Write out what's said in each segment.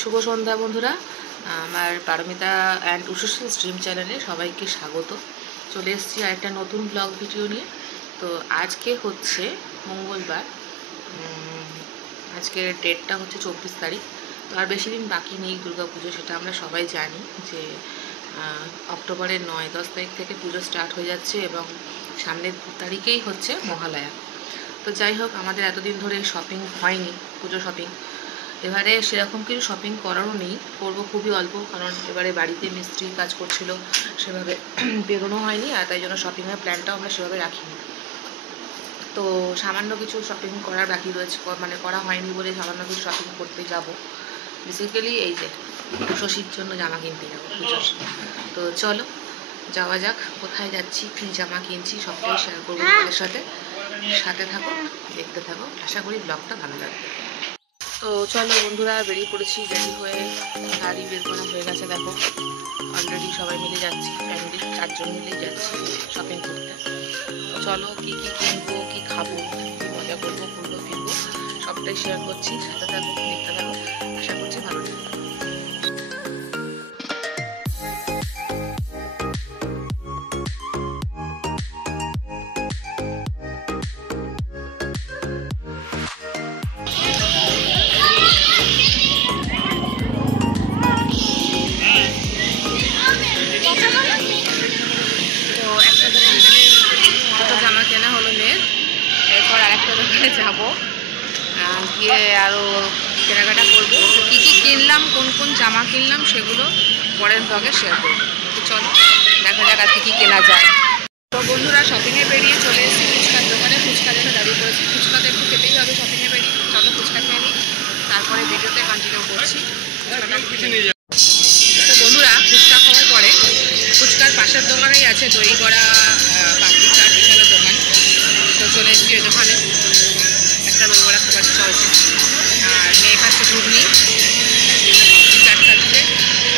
শুভ সন্ধ্যা বন্ধুরা, আমার Paromita and Ushasi stream চ্যানেলে সবাইকে স্বাগত। চলে এসেছি আরেকটা নতুন ব্লগ ভিডিও নিয়ে। তো আজকে হচ্ছে মঙ্গলবার, আজকের ডেটটা হচ্ছে 24 তারিখ। তো আর বেশি দিন বাকি নেই দুর্গা পুজো, সেটা আমরা সবাই জানি যে অক্টোবরের 9-10 তারিখ থেকে পুজো স্টার্ট হয়ে যাচ্ছে এবং সামনের 2 তারিখেই হচ্ছে মহালয়া। তো যাই হোক, আমাদের এতদিন ধরে শপিং হয়নি, পুজো শপিং। এবারে সেরকম কিছু শপিং করারও নেই, করবো খুবই অল্প, কারণ এবারে বাড়িতে মিস্ত্রি কাজ করছিল, সেভাবে বেরোনো হয়নি, আর তাই জন্য শপিংয়ের প্ল্যানটাও আমরা সেভাবে রাখিনি। তো সামান্য কিছু শপিং করার বাকি রয়েছে, মানে করা হয়নি বলে সামান্য কিছু শপিং করতে যাব। বেসিক্যালি এই যে শশীর জন্য জামা কিনতে যাবো পুজোর। তো চলো যাওয়া যাক, কোথায় যাচ্ছি, কী জামা কিনছি সবটাই শেয়ার করবো তোমাদের সাথে। সাথে থাকো, দেখতে থাকো, আশা করি ব্লগটা ভালো লাগবে। তো চলো বন্ধুরা, বেরিয়ে পড়েছি রেডি হয়ে, গাড়ি বের করা হয়ে গেছে, দেখো অলরেডি সবাই মিলে যাচ্ছি, ফ্যামিলি 4 জন মিলেই যাচ্ছি শপিং করতে। তো চলো কী কী কিনবো, কী খাবো, কী মজা করবো, ঘুরবো ফিরবো, সবটাই শেয়ার করছি, সাথে থাকো, দেখতে থাকো, আশা করছি ভালো লাগবে। যাবো গিয়ে আরও কেনাকাটা করবো। কী কী কিনলাম, কোন কোন জামা কিনলাম, সেগুলো পরের ব্লগে শেয়ার করবো। তো চলো দেখা যাক আর কী কী কেনা যায়। তো বন্ধুরা, শপিংয়ে বেরিয়ে চলে এসেছি ফুচকার দোকানে, ফুচকা যেন দাঁড়িয়ে পড়েছি। ফুচকা তো একটু খেতেই হবে শপিংয়ে বেরিয়ে। চলো ফুচকা খেয়ে নিই, তারপরে ভিডিওতে কন্টিনিউ করছি। তো বন্ধুরা, ফুচকা খাওয়ার পরে ফুচকার পাশের দোকানেই আছে দই বড়া, পাপড়ি চাট, বিশালের দোকান। তো চলে এসেছি ওই দোকানে, একটা দই বড়া খাবার চলছে, আর মেয়ে খাচ্ছে ঘুগনি, পাপড়ি চাট খাচ্ছে,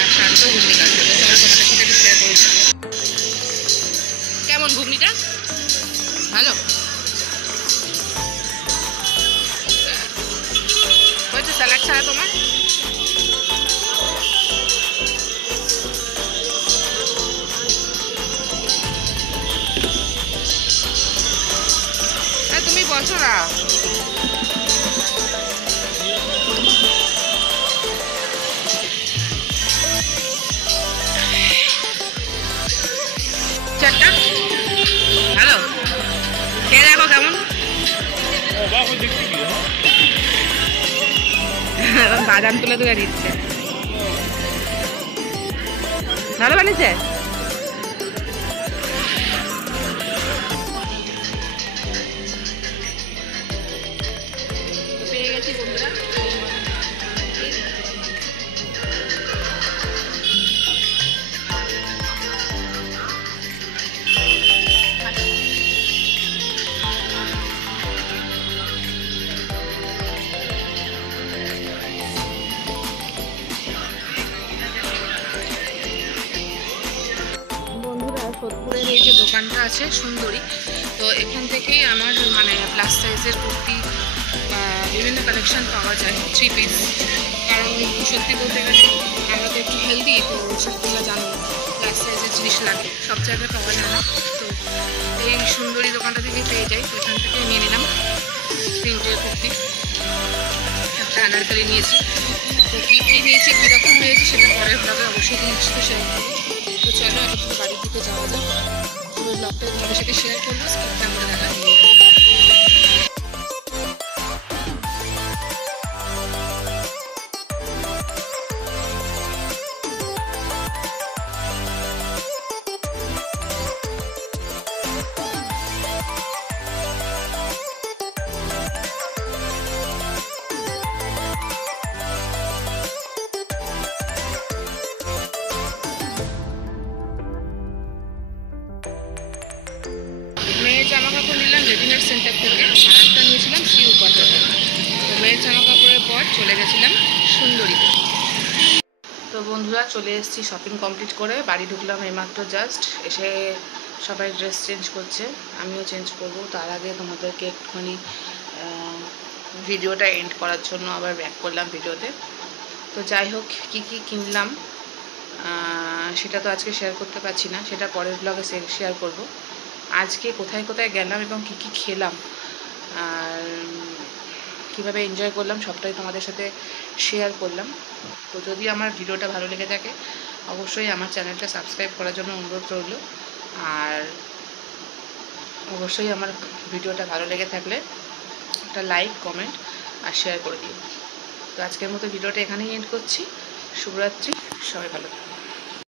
আর শান্ত ঘুগনি খাচ্ছে। তো চলো তোমাদের সাথে একটু শেয়ার করেছি। কেমন ঘুগনিটা? ভালো হয়েছে? স্যালাড ছাড়া তোমার? তুমি বলছো না চারটা ভালো, খেয়ে দেখো কেমন। বাদাম তুলে তুলে দিচ্ছে, ভালো বানিয়েছে। পেয়ে গেছি বন্ধুরা, সোদপুরের এই যে দোকানটা আছে সুন্দরী, তো এখান থেকেই আমার মানে প্লাস সাইজের কুর্তি বা বিভিন্ন কালেকশন পাওয়া যায়, 3 পিস। কারণ সত্যি বলতে গেলে আমরা তো একটু হেলদি, তো সবগুলো জানো প্লাস সাইজের জিনিস লাগে, সব জায়গায় পাওয়া যায় না। তো এই সুন্দরী দোকানটা থেকে পেয়ে যাই, তো এখান থেকে নিয়ে নিলাম 3টে কুর্তি, একটা আনারকলি নিয়েছি। তো কী কী নিয়েছি, কীরকম নিয়েছি সেটা পরের ব্লগে অবশ্যই তোমার সাথে শেয়ার করবো। তো চলো এখন বাড়ির দিকে যাওয়া যাক, পুরো ব্লগটা তোমাদের সাথে শেয়ার করবো, স্কিপটা করে দেখা নিয়ে। মেয়ের জামা কাপড় নিলাম রেডিমেড সেন্টার থেকে, আর একটা নিয়েছিলাম সিউ কটন। তো মেয়ের জামা কাপড়ের পর চলে গেছিলাম সুন্দরীতে। তো বন্ধুরা, চলে এসেছি শপিং কমপ্লিট করে, বাড়ি ঢুকলাম এইমাত্র জাস্ট। এসে সবাই ড্রেস চেঞ্জ করছে, আমিও চেঞ্জ করব। তার আগে তোমাদেরকে একটুখানি ভিডিওটা এন্ড করার জন্য আবার ব্যাক করলাম ভিডিওতে। তো যাই হোক, কী কী কিনলাম সেটা তো আজকে শেয়ার করতে পারছি না, সেটা পরের ব্লগে শেয়ার করব। আজকে কোথায় কোথায় গেলাম এবং কী কী খেলাম আর কীভাবে এনজয় করলাম সবটাই তোমাদের সাথে শেয়ার করলাম। তো যদি আমার ভিডিওটা ভালো লেগে থাকে অবশ্যই আমার চ্যানেলটা সাবস্ক্রাইব করার জন্য অনুরোধ রইল। আর অবশ্যই আমার ভিডিওটা ভালো লেগে থাকলে একটা লাইক, কমেন্ট আর শেয়ার করে দিও। তো আজকের মতো ভিডিওটা এখানেই এন্ড করছি। শুভরাত্রি, সবাই ভালো থাকবে।